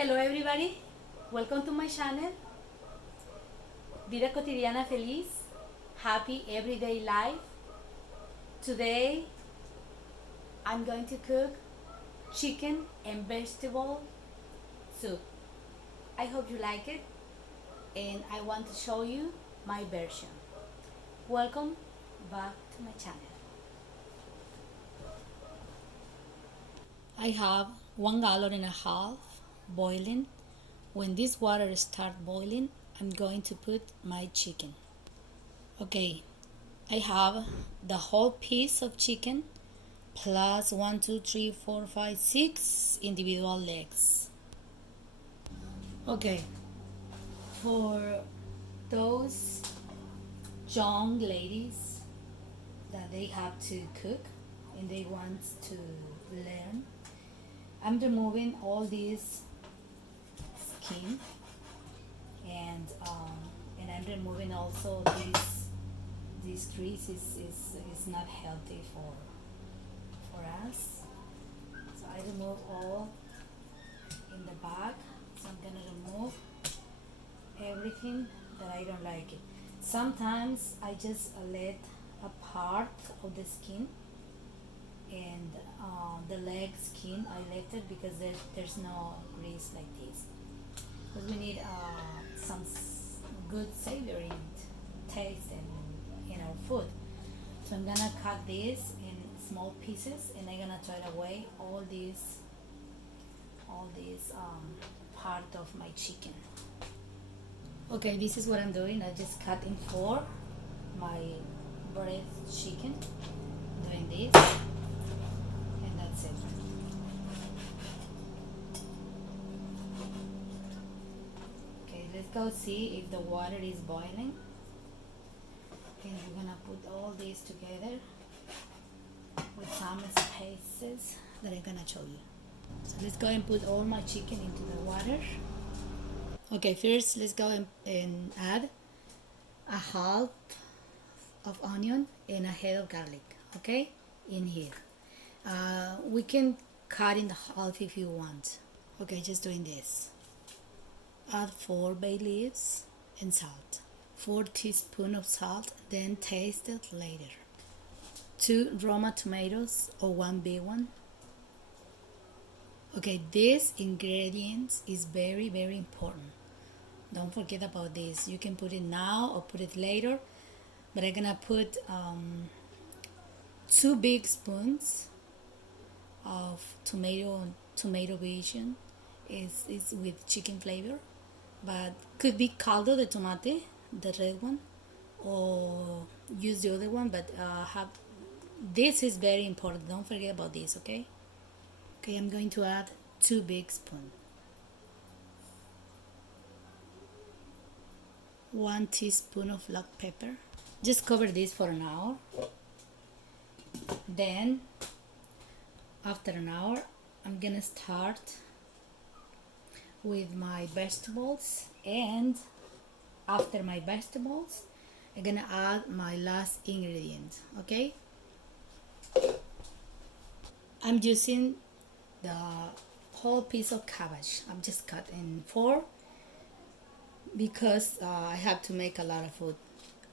Hello everybody, welcome to my channel, Vida Cotidiana Feliz, Happy Everyday Life. Today I'm going to cook chicken and vegetable soup. I hope you like it and I want to show you my version. Welcome back to my channel. I have 1.5 gallons boiling. When this water starts boiling, I'm going to put my chicken. Okay, I have the whole piece of chicken plus 1, 2, 3, 4, 5, 6 individual legs. Okay, for those young ladies that they have to cook and they want to learn, I'm removing all this skin and I'm removing also this grease is not healthy for us. So I remove all in the back. So I'm gonna remove everything that I don't like it. Sometimes I just let a part of the skin and the leg skin I left it because there's no grease like this. Because we need some good savory taste in our food. So I'm gonna cut this in small pieces and I'm gonna throw away all these part of my chicken. Okay, this is what I'm doing. I just cut in 4 my breast chicken, doing this, and that's it. Okay, let's go see if the water is boiling. And we're gonna put all these together with some spices that I'm gonna show you. So let's go and put all my chicken into the water. Okay, first let's go and add a half of onion and a head of garlic, okay, in here. We can cut in half if you want. Okay, just doing this. Add 4 bay leaves and salt. 4 teaspoons of salt, then taste it later. 2 Roma tomatoes or 1 big one. Okay, this ingredient is very important. Don't forget about this. You can put it now or put it later, but I'm gonna put 2 big spoons of tomato vision is with chicken flavor, but could be caldo de tomate, the red one, or use the other one, but this is very important. Don't forget about this, okay? Okay, I'm going to add 2 big spoons. 1 teaspoon of black pepper. Just cover this for an hour. Then after an hour I'm gonna start with my vegetables, and after my vegetables I'm gonna add my last ingredient. Okay, I'm using the whole piece of cabbage. I'm just cut in 4 because I have to make a lot of food.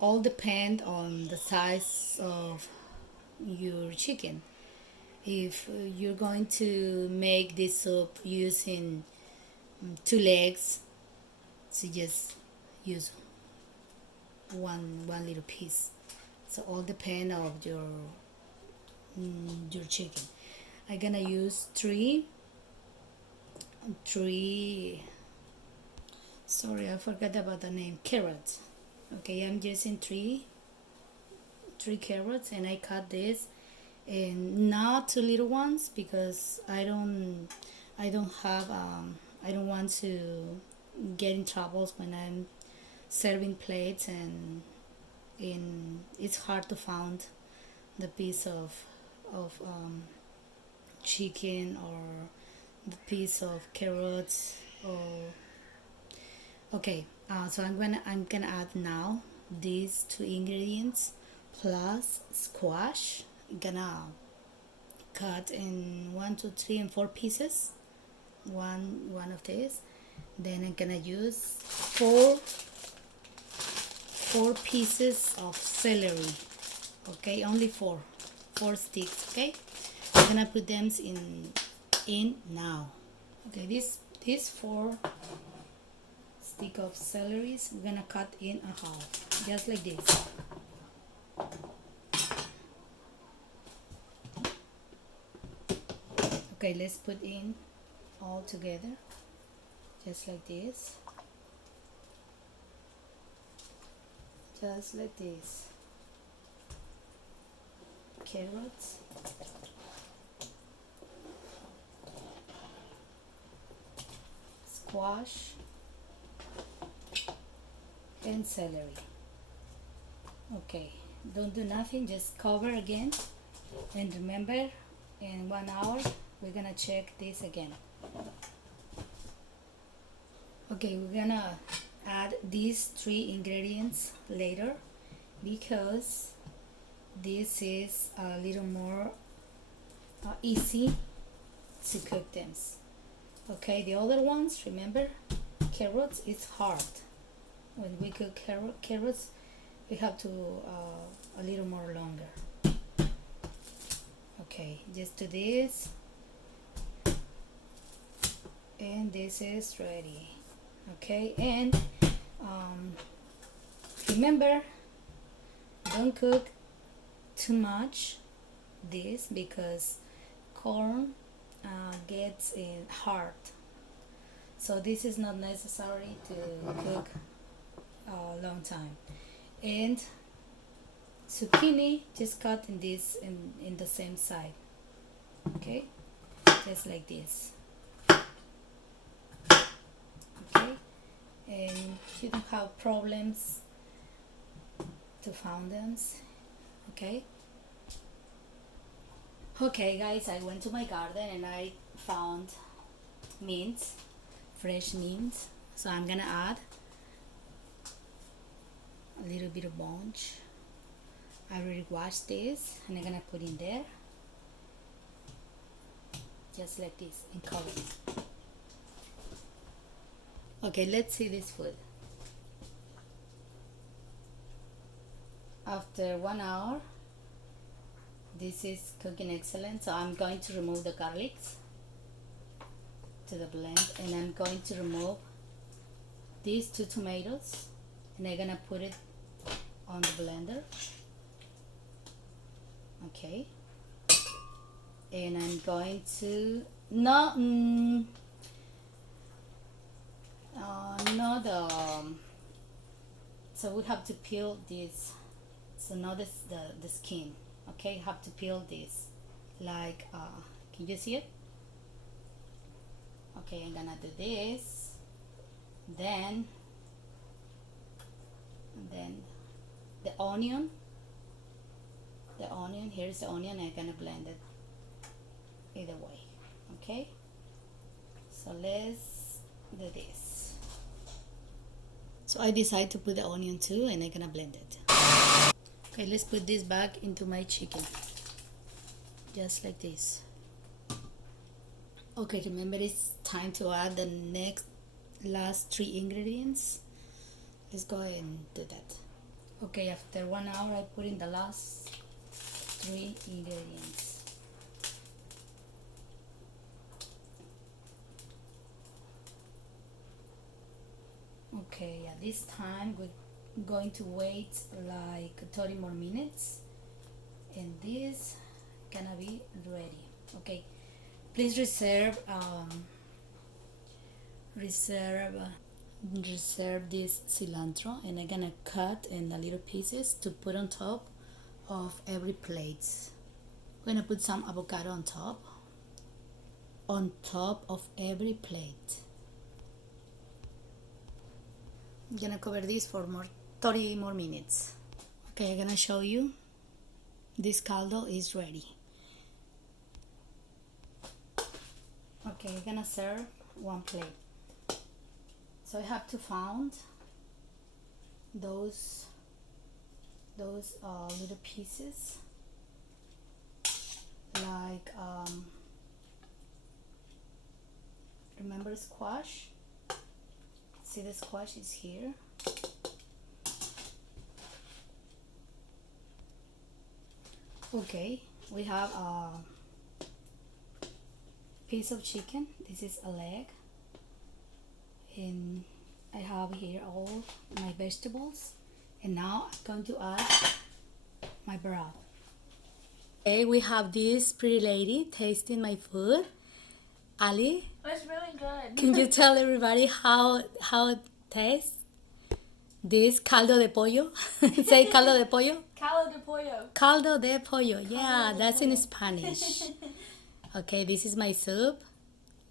All depend on the size of your chicken. If you're going to make this soup using 2 legs, so just use one little piece. So all depend of your chicken. I'm gonna use three. Sorry, I forgot about the name. Carrots. Okay, I'm using three carrots, and I cut this, and not 2 little ones because I don't want to get in troubles when I'm serving plates, and it's hard to find the piece of chicken or the piece of carrots. Or okay, so I'm gonna add now these 2 ingredients plus squash. I'm gonna cut in 1, 2, 3, and 4 pieces. one of these. Then I'm gonna use four pieces of celery. Okay, only four sticks. Okay, I'm gonna put them in now. Okay, these four stick of celeries we're gonna cut in a half, just like this. Okay, let's put in all together, just like this, just like this. Carrots, squash, and celery. Okay, don't do nothing, just cover again, and remember, in 1 hour we're gonna check this again. Okay, we're gonna add these three ingredients later because this is a little more easy to cook them. Okay, the other ones, remember, carrots is hard. When we cook carrots, we have to a little more longer. Okay, just do this, and this is ready. Okay, and remember, don't cook too much this because corn gets hard, so this is not necessary to cook a long time. And zucchini, just cut in this in the same side. Okay, just like this. Okay, and you don't have problems to find them. Okay. Okay guys, I went to my garden and I found mint, fresh mint, so I'm gonna add a little bit of bunch. I already washed this and I'm gonna put in there, just like this, and cover it. Okay, let's see this food. After 1 hour, this is cooking excellent, so I'm going to remove the garlic to the blend, and I'm going to remove these 2 tomatoes, and I'm gonna put it on the blender. Okay, and I'm going to not so we have to peel this, so not the skin. Okay, have to peel this, like can you see it? Okay, I'm gonna do this, then the onion, here's the onion. I'm gonna blend it either way. Okay, so let's do this. So I decided to put the onion too, and I'm gonna blend it. Okay, let's put this back into my chicken, just like this. Okay, remember it's time to add the last 3 ingredients. Let's go ahead and do that. Okay, after 1 hour I put in the last 3 ingredients. Okay, at this time we're going to wait like 30 more minutes, and this gonna be ready. Okay, please reserve this cilantro, and I'm gonna cut in the little pieces to put on top of every plate. I'm gonna put some avocado on top of every plate. I'm gonna cover this for 30 more minutes. Okay, I'm gonna show you. This caldo is ready. Okay, I'm gonna serve 1 plate. So I have to find those little pieces, like for squash. See, the squash is here. Okay, we have a piece of chicken. This is a leg, and I have here all my vegetables, and now I'm going to add my broth. Okay, we have this pretty lady tasting my food. Ali, It's really good. can you tell everybody how it tastes? This caldo de pollo. Say caldo de pollo. Caldo de pollo. Caldo de pollo. Yeah, Caldo de that's in pollo. Spanish. Okay, this is my soup.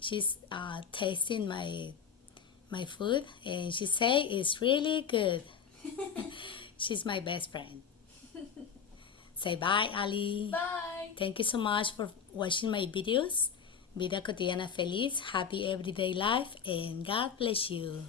She's tasting my food, and she say it's really good. She's my best friend. Say bye, Ali. Bye. Thank you so much for watching my videos. Vida cotidiana feliz, happy everyday life, and God bless you.